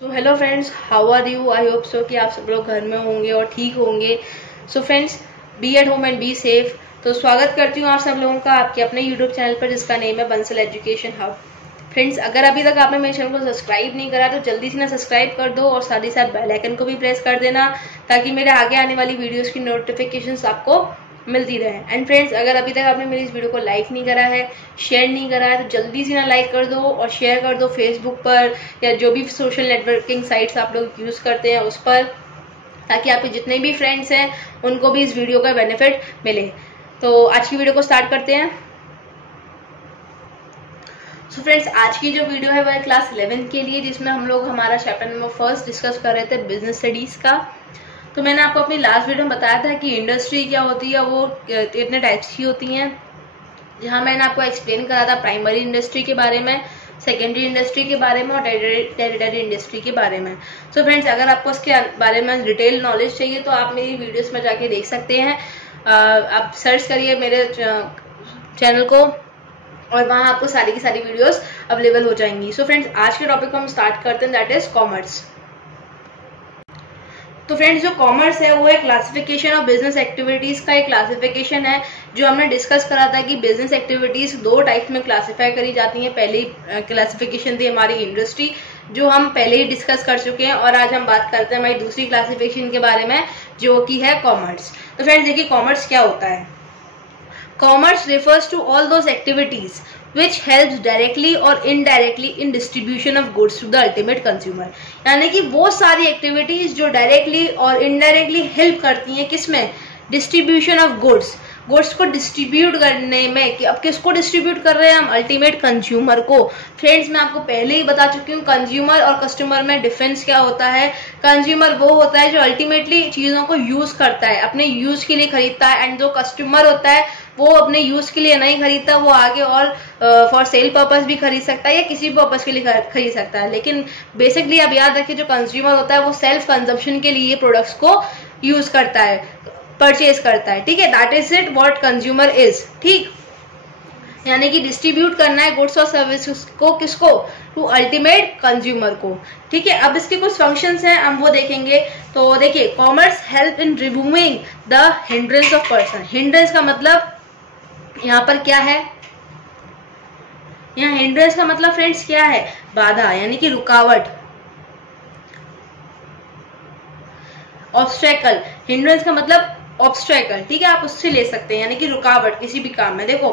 So hello friends, how are you? I hope so कि आप सब लोग घर में होंगे और ठीक होंगे। So friends, be at home and be safe. तो स्वागत करती हूँ आप सब लोगों का आपके अपने यूट्यूब चैनल पर जिसका नेम है बंसल एजुकेशन हब। फ्रेंड्स, अगर अभी तक आपने मेरे चैनल को सब्सक्राइब नहीं करा तो जल्दी से ना सब्सक्राइब कर दो और साथ ही साथ बेल आइकन को भी प्रेस कर देना ताकि मेरे आगे आने वाली वीडियोस की नोटिफिकेशंस आपको मिलती रहे। एंड फ्रेंड्स, अगर अभी तक आपने मेरी इस वीडियो को लाइक नहीं करा है, शेयर नहीं करा है तो जल्दी से ना लाइक कर दो और शेयर कर दो फेसबुक पर या जो भी सोशल नेटवर्किंग साइट्स आप लोग यूज करते हैं उस पर, ताकि आपके जितने भी फ्रेंड्स हैं उनको भी इस वीडियो का बेनिफिट मिले। तो आज की वीडियो को स्टार्ट करते हैं। सो फ्रेंड्स, आज की जो वीडियो है वह है क्लास 11 के लिए, जिसमें हम लोग हमारा चैप्टर नंबर 1 डिस्कस कर रहे थे बिजनेस स्टडीज का। तो मैंने आपको अपनी लास्ट वीडियो में बताया था कि इंडस्ट्री क्या होती है, वो इतने टाइप्स की होती हैं, जहां मैंने आपको एक्सप्लेन करा था प्राइमरी इंडस्ट्री के बारे में, सेकेंडरी इंडस्ट्री के बारे में और टेरिटरी इंडस्ट्री के बारे में। सो फ्रेंड्स, अगर आपको इसके बारे में डिटेल नॉलेज चाहिए तो आप मेरी वीडियोस में जाके देख सकते हैं। आप सर्च करिए मेरे चैनल को और वहां आपको सारी की सारी वीडियोस अवेलेबल हो जाएंगी। सो फ्रेंड्स, आज के टॉपिक को हम स्टार्ट करते हैं, दैट इज कॉमर्स। तो फ्रेंड्स, जो कॉमर्स है वो है क्लासिफिकेशन ऑफ बिजनेस एक्टिविटीज का एक क्लासिफिकेशन है, जो हमने डिस्कस करा था कि बिजनेस एक्टिविटीज दो टाइप्स में क्लासिफाई करी जाती हैं। पहले ही क्लासिफिकेशन थी हमारी इंडस्ट्री, जो हम पहले ही डिस्कस कर चुके हैं, और आज हम बात करते हैं हमारी दूसरी क्लासिफिकेशन के बारे में जो कि है कॉमर्स। तो फ्रेंड्स देखिए, कॉमर्स क्या होता है। Commerce refers to all those activities which helps directly or indirectly in distribution of goods to the ultimate consumer। यानी कि वो सारी एक्टिविटीज जो डायरेक्टली और इनडायरेक्टली हेल्प करती हैं किसमें, डिस्ट्रीब्यूशन ऑफ गुड्स, गुड्स को डिस्ट्रीब्यूट करने में। कि अब किसको डिस्ट्रीब्यूट कर रहे हैं हम, अल्टीमेट कंज्यूमर को। फ्रेंड्स, मैं आपको पहले ही बता चुकी हूँ कंज्यूमर और कस्टमर में डिफरेंस क्या होता है। कंज्यूमर वो होता है जो अल्टीमेटली चीजों को यूज करता है, अपने यूज के लिए खरीदता है, एंड जो कस्टमर होता है वो अपने यूज के लिए नहीं खरीदता, वो आगे और फॉर सेल पर्पस भी खरीद सकता है या किसी पर्पस के लिए खरीद सकता है। लेकिन बेसिकली आप याद रखिए, जो कंज्यूमर होता है वो सेल्फ कंजम्पशन के लिए प्रोडक्ट्स को यूज करता है, परचेज करता है। ठीक है, that is it what consumer is. ठीक, यानी कि डिस्ट्रीब्यूट करना है गुड्स और सर्विसेज को, किसको, टू अल्टीमेट कंज्यूमर को। ठीक है, अब इसके कुछ फंक्शंस हैं, हम वो देखेंगे। तो देखिए, commerce help in removing the hindrance of person. Hindrance का मतलब यहाँ पर क्या है, यहाँ हिंड्रेंस का मतलब फ्रेंड्स क्या है, बाधा, यानी कि रुकावट। ऑब्स्ट्रैकल, हिंड्रेंस का मतलब ऑब्स्ट्रैकल। ठीक है, आप उससे ले सकते हैं, यानी कि रुकावट किसी भी काम में। देखो,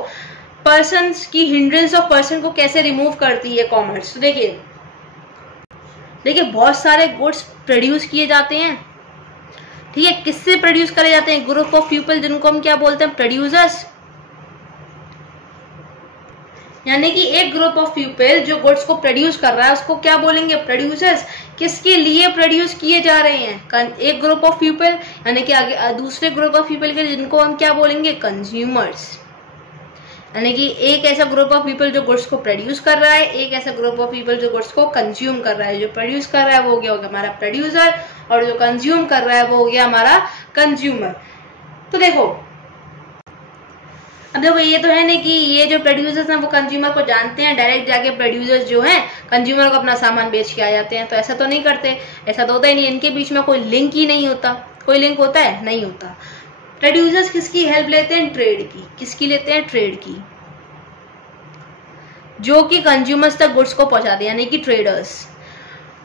पर्सन की हिंड्रेंस ऑफ पर्सन को कैसे रिमूव करती है कॉमर्स। तो देखिए बहुत सारे गुड्स प्रोड्यूस किए जाते हैं। ठीक है, किससे प्रोड्यूस करे जाते हैं, ग्रुप ऑफ पीपल, जिनको हम क्या बोलते हैं, प्रोड्यूसर्स। यानी कि एक ग्रुप ऑफ पीपल जो गुड्स को प्रोड्यूस कर रहा है उसको क्या बोलेंगे, प्रोड्यूसर्स। किसके लिए प्रोड्यूस किए जा रहे हैं, एक ग्रुप ऑफ पीपल, यानी कि आगे दूसरे ग्रुप ऑफ पीपल के, जिनको हम क्या बोलेंगे, कंज्यूमर्स। यानी कि एक ऐसा ग्रुप ऑफ पीपल जो गुड्स को प्रोड्यूस कर रहा है, एक ऐसा ग्रुप ऑफ पीपल जो गुड्स को कंज्यूम कर रहा है। जो प्रोड्यूस कर रहा है वो हो गया हमारा प्रोड्यूसर, और जो कंज्यूम कर रहा है वो हो गया हमारा कंज्यूमर। तो देखो, अब देखो, ये तो है नहीं कि ये जो प्रोड्यूसर्स हैं वो कंज्यूमर को जानते हैं, डायरेक्ट जाके प्रोड्यूसर्स जो हैं कंज्यूमर को अपना सामान बेच के आ जाते हैं। तो ऐसा तो नहीं करते, ऐसा तो होता ही नहीं, इनके बीच में कोई लिंक ही नहीं होता। कोई लिंक होता है, नहीं होता। प्रोड्यूसर्स किसकी हेल्प लेते हैं, ट्रेड की। किसकी लेते हैं, ट्रेड की, जो कि कंज्यूमर्स तक गुड्स को पहुंचा दे, यानी कि ट्रेडर्स।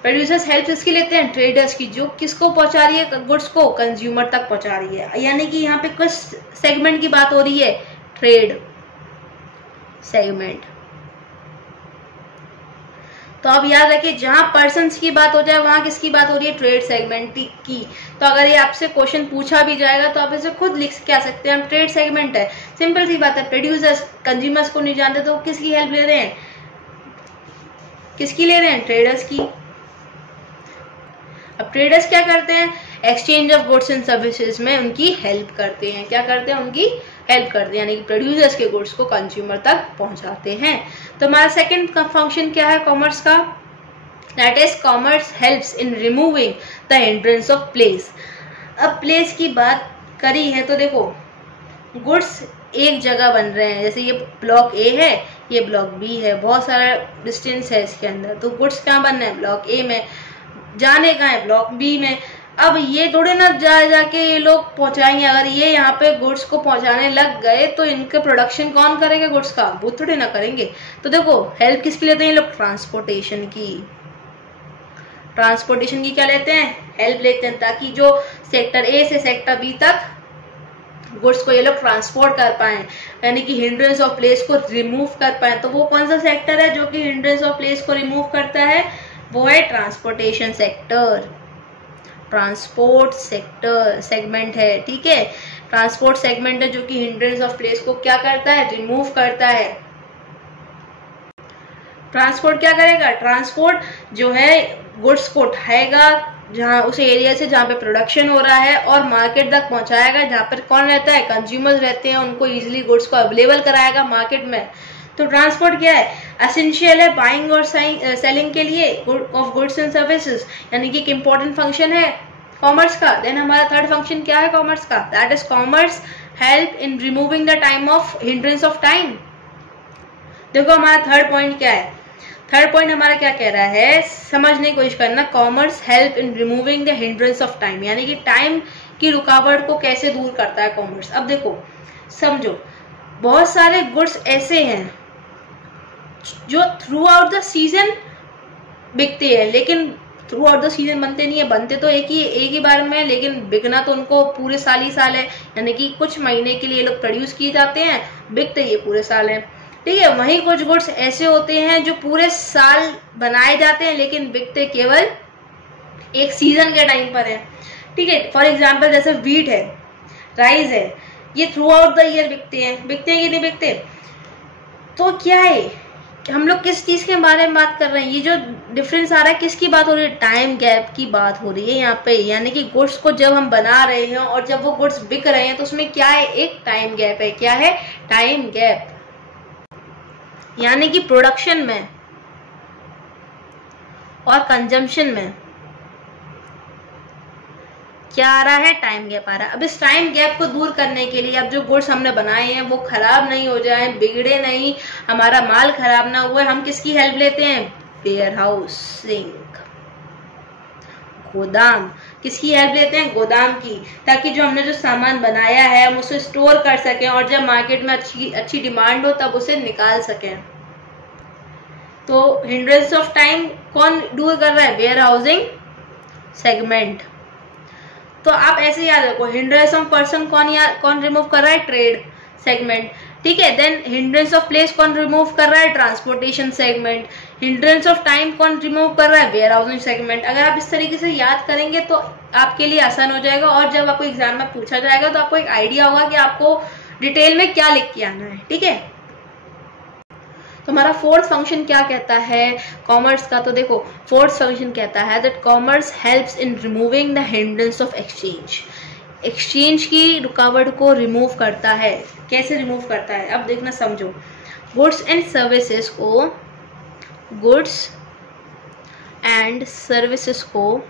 प्रोड्यूसर्स हेल्प किसकी लेते हैं, ट्रेडर्स की, जो किसको पहुंचा रही है, गुड्स को कंज्यूमर तक पहुंचा रही है। यानी कि यहाँ पे कुछ सेगमेंट की बात हो रही है, ट्रेड सेगमेंट। तो आप याद रखिए, जहां पर्सन्स की बात हो जाए वहां किसकी बात हो रही है, ट्रेड सेगमेंट की। तो अगर ये आपसे क्वेश्चन पूछा भी जाएगा तो आप इसे खुद लिख के आ सकते हैं, हम ट्रेड सेगमेंट है, सिंपल सी बात है। प्रोड्यूसर्स कंज्यूमर्स को नहीं जानते तो किसकी हेल्प ले रहे हैं, किसकी ले रहे हैं, ट्रेडर्स की। अब ट्रेडर्स क्या करते हैं, exchange of goods and services में उनकी हेल्प करते हैं। क्या करते हैं, उनकी हेल्प करते हैं, यानी कि प्रोड्यूसर्स के गुड्स को कंज्यूमर तक पहुंचाते हैं। तो हमारा सेकंड फंक्शन क्या है कॉमर्स का, that is commerce helps in removing the hindrance of place. अब प्लेस की बात करी है तो देखो, गुड्स एक जगह बन रहे हैं, जैसे ये ब्लॉक ए है, ये ब्लॉक बी है, बहुत सारा डिस्टेंस है इसके अंदर, तो गुड्स कहाँ बनना है, ब्लॉक ए में। जाने का है ब्लॉक बी में। अब ये थोड़े ना जाके ये लोग पहुंचाएंगे। अगर ये यहाँ पे गुड्स को पहुंचाने लग गए तो इनके प्रोडक्शन कौन करेगा गुड्स का? वो थोड़े ना करेंगे। तो देखो हेल्प किसकी लेते हैं ये लोग? ट्रांसपोर्टेशन की। ट्रांसपोर्टेशन की क्या लेते हैं? हेल्प लेते हैं, ताकि जो सेक्टर ए से सेक्टर बी तक गुड्स को ये लोग ट्रांसपोर्ट कर पाए, यानी कि हिंड्रेंस ऑफ प्लेस को रिमूव कर पाए। तो वो कौन सा सेक्टर है जो कि हिंड्रेंस ऑफ प्लेस को रिमूव करता है? वो है transportation sector. Transport sector segment है, ठीक है। ट्रांसपोर्ट सेगमेंट है जो कि हिंड्रेंस ऑफ प्लेस को क्या करता है? रिमूव करता है। ट्रांसपोर्ट क्या करेगा? ट्रांसपोर्ट जो है गुड्स को उठाएगा जहां उस एरिया से जहां पे प्रोडक्शन हो रहा है और मार्केट तक पहुंचाएगा, जहां पर कौन रहता है? कंज्यूमर्स रहते हैं। उनको इजीली गुड्स को अवेलेबल कराएगा मार्केट में। तो ट्रांसपोर्ट क्या है? एसेंशियल है बाइंग और सेलिंग के लिए ऑफ गुड्स एंड सर्विसेज, यानी कि एक इंपॉर्टेंट फंक्शन है कॉमर्स का। देन हमारा थर्ड फंक्शन क्या है कॉमर्स का? That is commerce help in removing the time of hindrance of time. देखो हमारा थर्ड पॉइंट क्या है? थर्ड पॉइंट हमारा क्या कह रहा है? समझने की कोशिश करना। Commerce help in removing the hindrance of time, यानी कि टाइम की रुकावट को कैसे दूर करता है कॉमर्स। अब देखो समझो, बहुत सारे गुड्स ऐसे हैं जो थ्रू आउट द सीजन बिकते हैं, लेकिन थ्रू आउट द सीजन बनते नहीं है। बनते तो एक ही बार में, लेकिन बिकना तो उनको पूरे साल ही साल है, यानी कि कुछ महीने के लिए लोग प्रोड्यूस किए जाते हैं, बिकते ये पूरे साल है, ठीक है। वहीं कुछ गुड्स ऐसे होते हैं जो पूरे साल बनाए जाते हैं लेकिन बिकते केवल एक सीजन के टाइम पर है, ठीक है। फॉर एग्जाम्पल जैसे वीट है, राइस है, ये थ्रू आउट द ईयर बिकते हैं कि नहीं बिकते? तो क्या है, हम लोग किस चीज के बारे में बात कर रहे हैं? ये जो डिफरेंस आ रहा है किसकी बात हो रही है? टाइम गैप की बात हो रही है यहाँ पे। यानी कि गुड्स को जब हम बना रहे हैं और जब वो गुड्स बिक रहे हैं तो उसमें क्या है? एक टाइम गैप है। क्या है? Time gap. यानी कि प्रोडक्शन में और कंजम्पशन में क्या आ रहा है? टाइम गैप आ रहा है। अब इस टाइम गैप को दूर करने के लिए अब जो गुड्स हमने बनाए हैं वो खराब नहीं हो जाए, बिगड़े नहीं, हमारा माल खराब ना हुए, हम किसकी हेल्प लेते हैं? वेयर हाउसिंग, गोदाम। किसकी हेल्प लेते हैं? गोदाम की, ताकि जो हमने जो सामान बनाया है हम उसे स्टोर कर सकें और जब मार्केट में अच्छी डिमांड हो तब उसे निकाल सकें। तो हिंड्रेंस ऑफ टाइम कौन दूर कर रहा है? Warehousing segment. तो आप ऐसे याद रखो, हिंड्रेंस ऑफ पर्सन कौन रिमूव कर रहा है? ट्रेड सेगमेंट, ठीक है। देन हिंड्रेंस ऑफ प्लेस कौन रिमूव कर रहा है? Transportation segment. Hindrance of time कौन रिमूव कर रहा है? Warehousing segment. अगर आप इस तरीके से याद करेंगे तो आपके लिए आसान हो जाएगा और जब आपको एग्जाम में पूछा जाएगा तो आपको एक आइडिया होगा कि आपको डिटेल में क्या लिख के आना है, ठीक है। तो हमारा फोर्थ फंक्शन क्या कहता है कॉमर्स का? तो देखो फोर्थ फंक्शन कहता है that commerce helps in removing the hindrance of exchange. Exchange की रुकावट को रिमूव करता है। कैसे रिमूव करता है? अब देखना, समझो। गुड्स एंड सर्विसेज को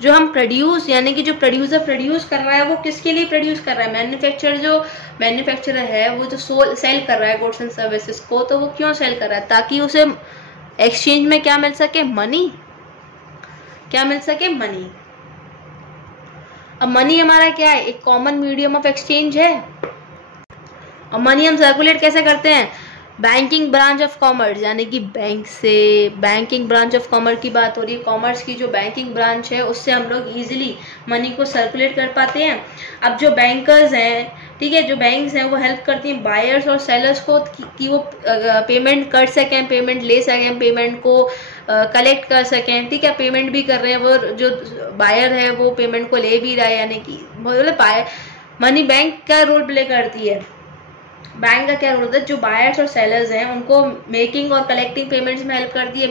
जो हम प्रोड्यूस, यानी कि जो प्रोड्यूसर प्रोड्यूस कर रहा है वो किसके लिए प्रोड्यूस कर रहा है? मैन्युफैक्चरर है वो जो सेल कर रहा है गुड्स एंड सर्विसेज को, तो वो क्यों सेल कर रहा है? ताकि उसे एक्सचेंज में क्या मिल सके? मनी। क्या मिल सके? मनी। अब मनी हमारा क्या है? एक कॉमन मीडियम ऑफ एक्सचेंज है। और मनी हम सर्कुलेट कैसे करते हैं? बैंकिंग ब्रांच ऑफ कॉमर्स, यानी कि बैंक से। बैंकिंग ब्रांच ऑफ कॉमर्स की बात हो रही है। कॉमर्स की जो बैंकिंग ब्रांच है उससे हम लोग इजीली मनी को सर्कुलेट कर पाते हैं। अब जो बैंकर्स हैं, ठीक है, जो बैंक्स हैं वो हेल्प करती हैं बायर्स और सेलर्स को कि वो पेमेंट कर सकें, पेमेंट ले सकें, पेमेंट को कलेक्ट कर सकें, ठीक है। पेमेंट भी कर रहे हैं, वो जो बायर है वो पेमेंट को ले भी रहा है, यानी कि मतलब मनी बैंक का रोल प्ले करती है। बैंक का क्या रोल होता है? जो बायर्स और सेलर्स हैं उनको मेकिंग और कलेक्टिंग पेमेंट्स में हेल्प करती है।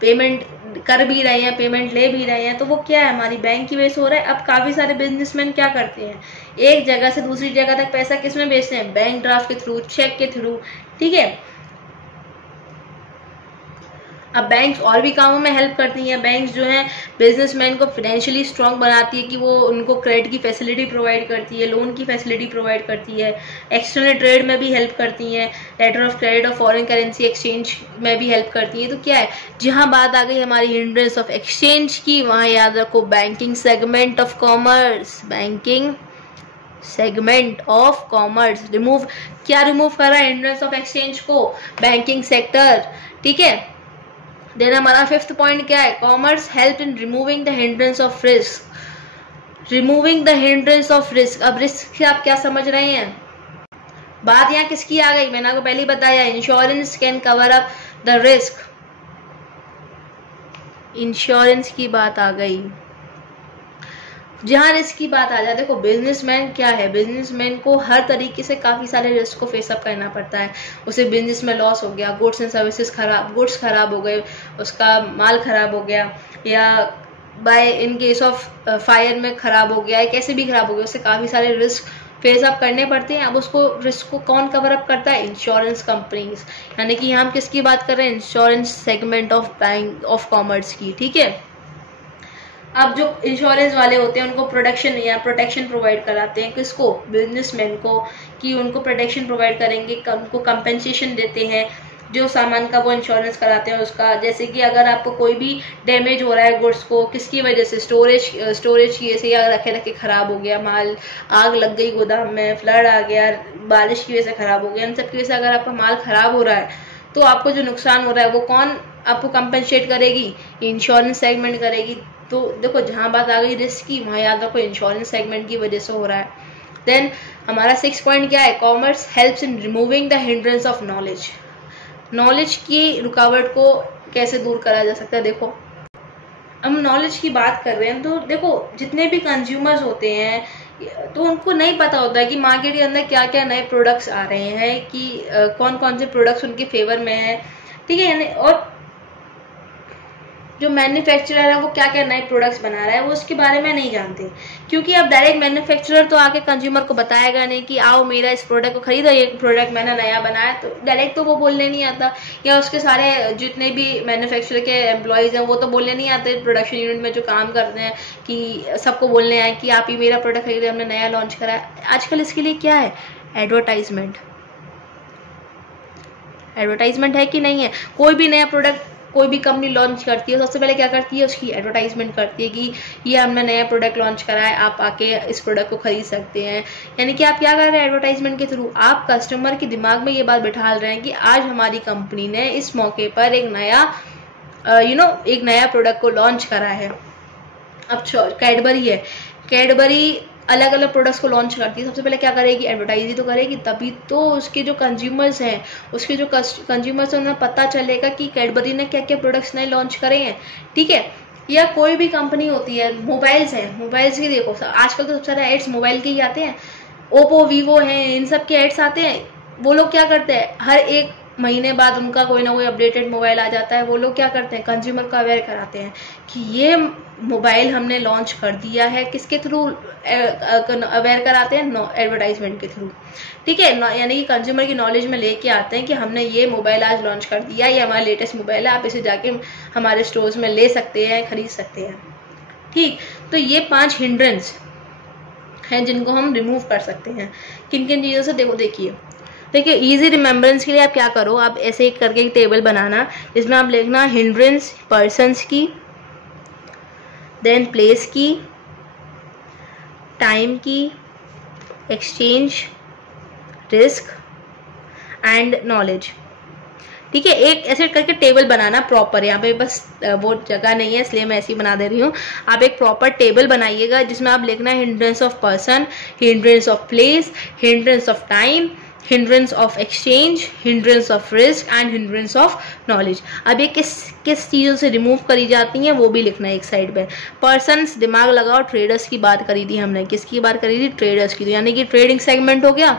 पेमेंट कर भी रहे हैं, पेमेंट ले भी रहे हैं, तो वो क्या है? हमारी बैंक की वजह से हो रहा है। अब काफी सारे बिजनेसमैन क्या करते हैं? एक जगह से दूसरी जगह तक पैसा किस में भेजते हैं? बैंक ड्राफ्ट के थ्रू, चेक के थ्रू, ठीक है। अब बैंक्स और भी कामों में हेल्प करती हैं। बैंक्स जो हैं बिजनेसमैन को फाइनेंशियली स्ट्रांग बनाती है कि वो उनको क्रेडिट की फैसिलिटी प्रोवाइड करती है, लोन की फैसिलिटी प्रोवाइड करती है, एक्सटर्नल ट्रेड में भी हेल्प करती हैं, लेटर ऑफ क्रेडिट और फॉरेन करेंसी एक्सचेंज में भी हेल्प करती है। तो क्या है, जहां बात आ गई हमारी हिंड्रेंस ऑफ एक्सचेंज की, वहां याद रखो banking segment of commerce, banking segment of commerce remove, क्या रिमूव कर रहा है हिंड्रेंस ऑफ एक्सचेंज को, बैंकिंग सेक्टर। ठीक है, देन हमारा 5th पॉइंट क्या है, commerce help in removing the hindrance of risk, removing the hindrance of risk. अब रिस्क से आप क्या समझ रहे हैं, बात यहाँ किसकी आ गई, मैंने आपको पहले ही बताया, insurance can cover up the risk, insurance की बात आ गई। जहां रिस्क की बात आ जाए, देखो बिजनेसमैन क्या है, बिजनेसमैन को हर तरीके से काफी सारे रिस्क को फेसअप करना पड़ता है। उसे बिजनेस में लॉस हो गया, गुड्स एंड सर्विसेज खराब, गुड्स खराब हो गए, उसका माल खराब हो गया, या by in case of fire में खराब हो गया, कैसे भी खराब हो गया, उससे काफी सारे रिस्क फेसअप करने पड़ते हैं। अब उसको रिस्क को कौन कवर अप करता है, इंश्योरेंस कंपनीज, यानी कि हम किसकी बात कर रहे हैं, insurance segment of bank of commerce की। ठीक है, अब जो इंश्योरेंस वाले होते हैं उनको प्रोटेक्शन या प्रोटेक्शन प्रोवाइड कराते हैं, किसको, बिजनेसमैन को, कि उनको प्रोटेक्शन प्रोवाइड करेंगे, उनको कंपेंसेशन देते हैं जो सामान का वो इंश्योरेंस कराते हैं उसका। जैसे कि अगर आपको कोई भी डैमेज हो रहा है गुड्स को, किसकी वजह से, स्टोरेज की वजह से, या रखे रखे खराब हो गया माल, आग लग गई गोदाम में, फ्लड आ गया, बारिश की वजह से खराब हो गया, इन सब की वजह से अगर आपका माल खराब हो रहा है तो आपको जो नुकसान हो रहा है वो कौन आपको कंपेंसेट करेगी, इंश्योरेंस सेगमेंट करेगी। तो देखो जहां बात आ गई रिस्क की, वहां याद रखो इंश्योरेंस सेगमेंट की वजह से हो रहा है। देन हमारा 6th पॉइंट क्या है, commerce helps in removing the hindrance of knowledge, knowledge की रुकावट को कैसे दूर करा जा सकता है। देखो हम नॉलेज की बात कर रहे हैं, तो देखो जितने भी कंज्यूमर्स होते हैं तो उनको नहीं पता होता है कि मार्केट के अंदर क्या क्या नए प्रोडक्ट्स आ रहे हैं, कि कौन कौन से प्रोडक्ट्स उनके फेवर में है। ठीक है, और जो मैन्युफैक्चरर है वो क्या क्या नए प्रोडक्ट्स बना रहा है वो उसके बारे में नहीं जानते, क्योंकि अब डायरेक्ट मैन्युफैक्चरर तो आके कंज्यूमर को बताएगा नहीं कि आओ मेरा इस प्रोडक्ट को खरीदो, ये प्रोडक्ट मैंने नया बनाया, तो डायरेक्ट तो वो बोलने नहीं आता। या उसके सारे जितने भी मैन्युफैक्चरर के एम्प्लॉयज हैं वो तो बोलने नहीं आते, प्रोडक्शन यूनिट में जो काम करते हैं कि सबको बोलने आए कि आप ही मेरा प्रोडक्ट खरीदे, हमने नया लॉन्च करा है। आजकल इसके लिए क्या है, एडवर्टाइजमेंट, एडवर्टाइजमेंट है कि नहीं है। कोई भी नया प्रोडक्ट कोई भी कंपनी लॉन्च करती है सबसे पहले क्या करती है, उसकी एडवर्टाइजमेंट करती है कि ये हमने नया प्रोडक्ट लॉन्च करा है, आप आके इस प्रोडक्ट को खरीद सकते हैं। यानी कि आप क्या कर रहे हैं, एडवर्टाइजमेंट के थ्रू आप कस्टमर के दिमाग में ये बात बिठा रहे हैं कि आज हमारी कंपनी ने इस मौके पर एक नया एक नया प्रोडक्ट को लॉन्च करा है। अब कैडबरी है, कैडबरी अलग अलग प्रोडक्ट्स को लॉन्च करती है, सबसे पहले क्या करेगी, एडवर्टाइज ही तो करेगी, तभी तो उसके जो कंज्यूमर्स हैं, उसके जो कंज्यूमर्स हैं उन्हें पता चलेगा कि कैडबरी ने क्या क्या प्रोडक्ट्स नए लॉन्च करे हैं। ठीक है, या कोई भी कंपनी होती है, मोबाइल्स हैं, मोबाइल्स की देखो आजकल तो सबसे सारे एड्स मोबाइल के ही आते हैं, ओप्पो वीवो हैं, इन सब के एड्स आते हैं। वो लोग क्या करते हैं, हर एक महीने बाद उनका कोई ना कोई अपडेटेड मोबाइल आ जाता है, वो लोग क्या करते हैं, कंज्यूमर को अवेयर कराते हैं कि ये मोबाइल हमने लॉन्च कर दिया है। किसके थ्रू अवेयर कराते हैं, एडवर्टाइजमेंट के थ्रू। ठीक है, यानी कि कंज्यूमर की नॉलेज में लेके आते हैं कि हमने ये मोबाइल आज लॉन्च कर दिया, ये हमारा लेटेस्ट मोबाइल है, आप इसे जाके हमारे स्टोर्स में ले सकते हैं, खरीद सकते हैं। ठीक, तो ये 5 हिंड्रेंस हैं जिनको हम रिमूव कर सकते हैं। किन किन चीज़ों से, देखिए इजी रिमेम्बरेंस के लिए आप क्या करो, आप ऐसे एक करके एक टेबल बनाना जिसमें आप लिखना हिंड्रेंस पर्सन्स की, देन प्लेस की, टाइम की, एक्सचेंज, रिस्क एंड नॉलेज। ठीक है, एक ऐसे करके टेबल बनाना प्रॉपर। यहाँ पे बस वो जगह नहीं है इसलिए मैं ऐसे ही बना दे रही हूँ। आप एक प्रॉपर टेबल बनाइएगा जिसमें आप लिखना hindrance of person, hindrance of place, hindrance of time, hindrance of exchange, hindrance of risk and hindrance of knowledge. अब ये किस चीज़ों से रिमूव करी जाती हैं वो भी लिखना है एक साइड पे। पर्सन्स, दिमाग लगाओ, ट्रेडर्स की बात करी थी हमने, किसकी बात करी थी, ट्रेडर्स की, तो यानी कि ट्रेडिंग सेगमेंट हो गया।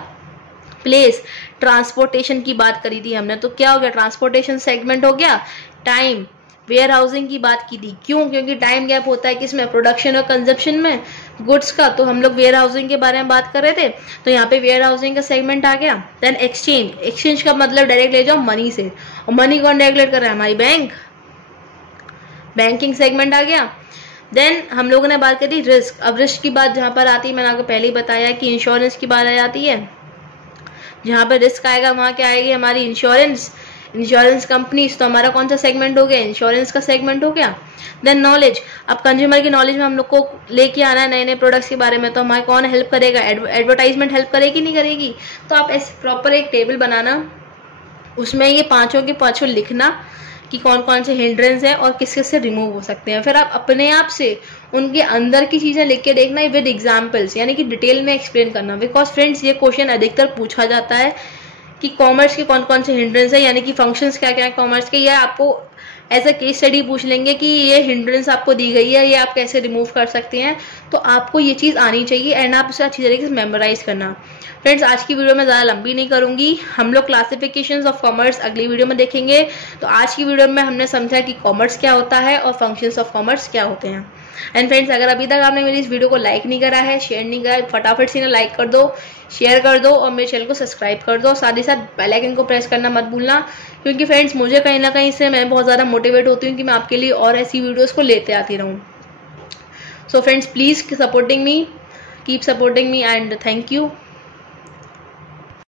प्लेस, ट्रांसपोर्टेशन की बात करी थी हमने, तो क्या हो गया, ट्रांसपोर्टेशन सेगमेंट हो गया। टाइम, वेयर हाउसिंग की बात की थी, क्यों, क्योंकि टाइम गैप होता है किसमें, प्रोडक्शन और कंजप्शन में गुड्स का, तो हम लोग वेयर हाउसिंग के बारे में बात कर रहे थे, तो यहाँ पे वेयर हाउसिंग का सेगमेंट आ गया। देन एक्सचेंज, एक्सचेंज का मतलब डायरेक्ट ले जाओ मनी से, और मनी कौन रेगुलेट कर रहा है, हमारी बैंक। बैंकिंग सेगमेंट आ गया। देन हम लोगों ने बात करी रिस्क। अब रिस्क की बात जहाँ पर आती है, मैंने आपको पहले ही बताया कि इंश्योरेंस की बात आ जाती है। जहाँ पर रिस्क आएगा वहाँ क्या आएगी हमारी इंश्योरेंस कंपनीज, तो हमारा कौन सा सेगमेंट हो गया, इंश्योरेंस का सेगमेंट हो गया। देन नॉलेज, अब कंज्यूमर की नॉलेज में हम लोग को लेके आना है नए नए प्रोडक्ट्स के बारे में, तो हमारे कौन हेल्प करेगा, एडवर्टाइजमेंट हेल्प करेगी नहीं करेगी। तो आप ऐसे प्रॉपर एक टेबल बनाना, उसमें ये पांचों के पांचों लिखना कि कौन कौन से हिंड्रेंस है और किस किस से रिमूव हो सकते हैं। फिर आप अपने आप से उनके अंदर की चीजें लिख के देखना विद एग्जाम्पल्स, यानी कि डिटेल में एक्सप्लेन करना। बिकॉज फ्रेंड्स ये क्वेश्चन अधिकतर पूछा जाता है कि कॉमर्स के कौन कौन से हिंड्रेंस है, यानी कि फंक्शंस क्या क्या है कॉमर्स के, या आपको एज अ केस स्टडी पूछ लेंगे कि ये हिंड्रेंस आपको दी गई है, ये आप कैसे रिमूव कर सकते हैं। तो आपको ये चीज़ आनी चाहिए एंड आप उसे अच्छी तरीके से मेमोराइज करना। फ्रेंड्स आज की वीडियो में ज़्यादा लंबी नहीं करूंगी, हम लोग क्लासिफिकेशंस ऑफ कॉमर्स अगली वीडियो में देखेंगे। तो आज की वीडियो में हमने समझा कि कॉमर्स क्या होता है और फंक्शंस ऑफ कॉमर्स क्या होते हैं। एंड फ्रेंड्स अगर अभी तक आपने मेरी इस वीडियो को लाइक नहीं करा है, शेयर नहीं करा है, फटाफट से ना लाइक कर दो, शेयर कर दो और मेरे चैनल को सब्सक्राइब कर दो। साथ ही साथ बेल आइकन को प्रेस करना मत भूलना, क्योंकि फ्रेंड्स मुझे कहीं ना कहीं से मैं बहुत ज़्यादा मोटिवेट होती हूँ कि मैं आपके लिए और ऐसी वीडियोस को लेते आती रहूँ। So friends please supporting me, keep supporting me and thank you.